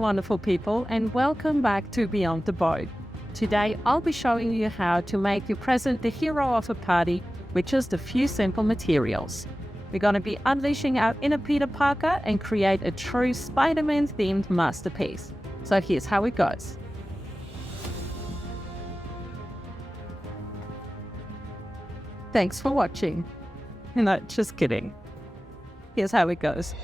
you wonderful people, and welcome back to Beyond the Bow. Today I'll be showing you how to make your present the hero of a party with just a few simple materials. We're going to be unleashing our inner Peter Parker and create a true Spider-Man themed masterpiece. So here's how it goes. Thanks for watching. No, just kidding. Here's how it goes.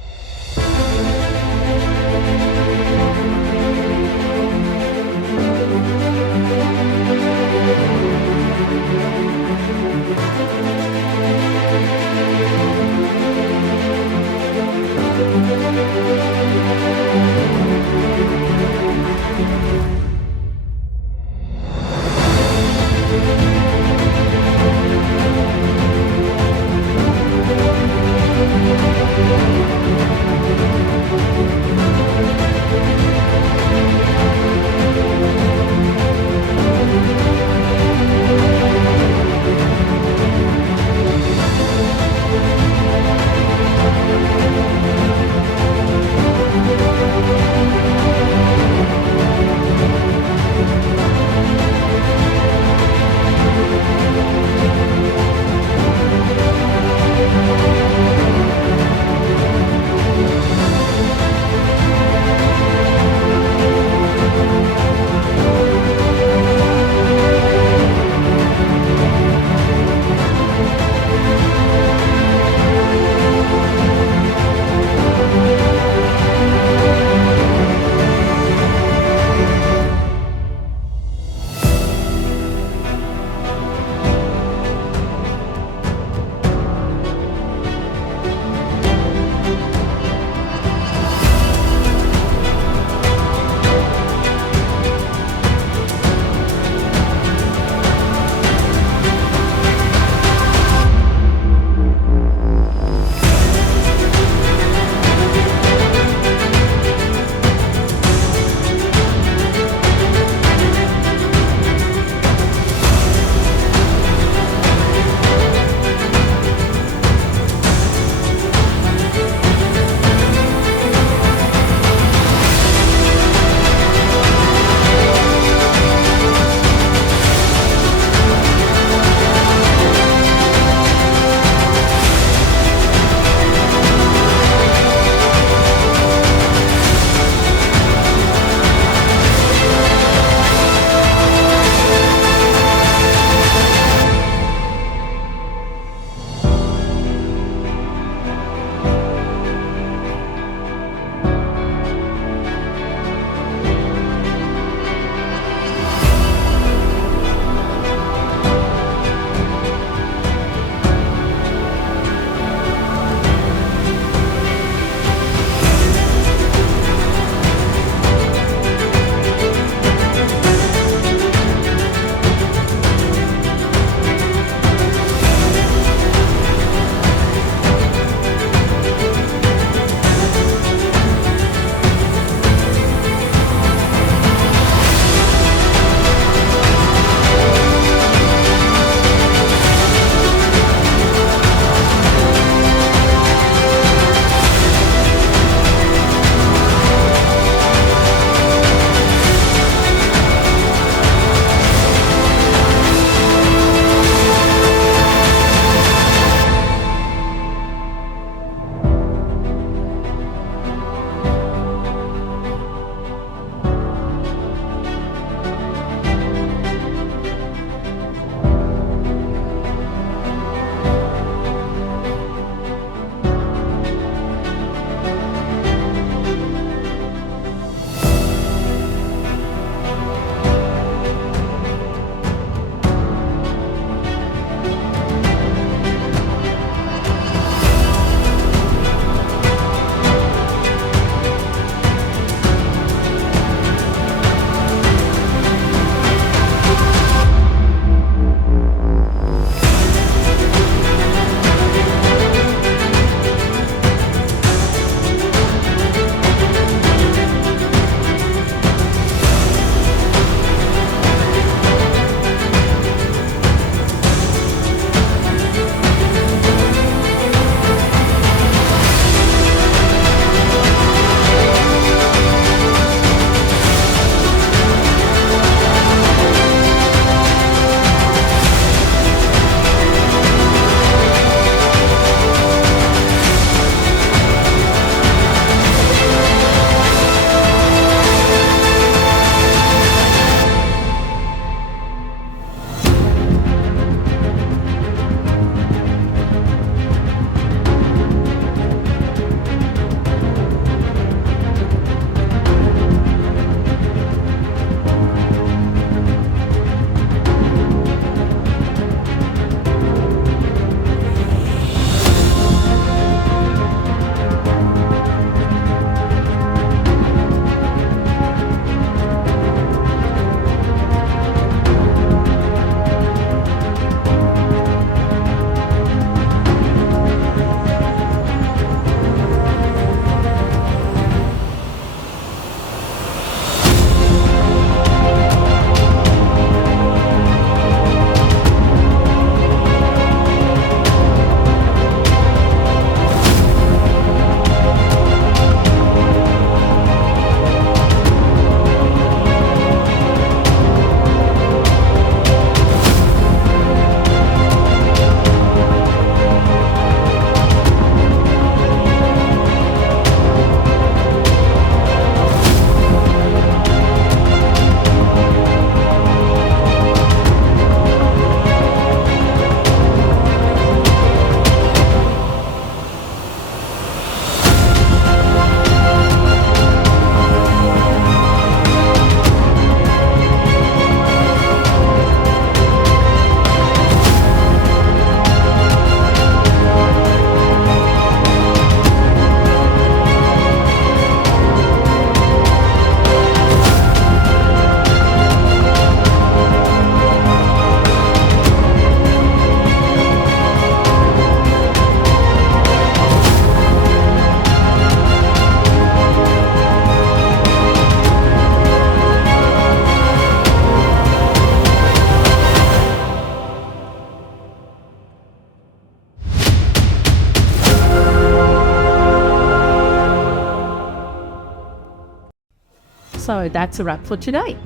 So that's a wrap for today.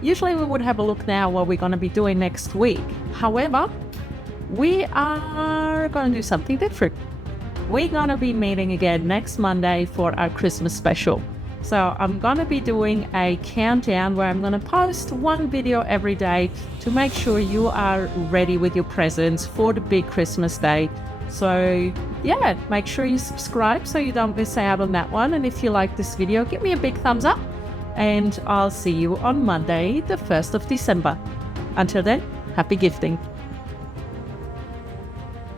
Usually we would have a look now what we're going to be doing next week. However, we are going to do something different. We're going to be meeting again next Monday for our Christmas special. So I'm going to be doing a countdown where I'm going to post one video every day to make sure you are ready with your presents for the big Christmas day. So yeah, make sure you subscribe so you don't miss out on that one. And if you like this video, give me a big thumbs up. And I'll see you on Monday, the 1st of December. Until then, happy gifting.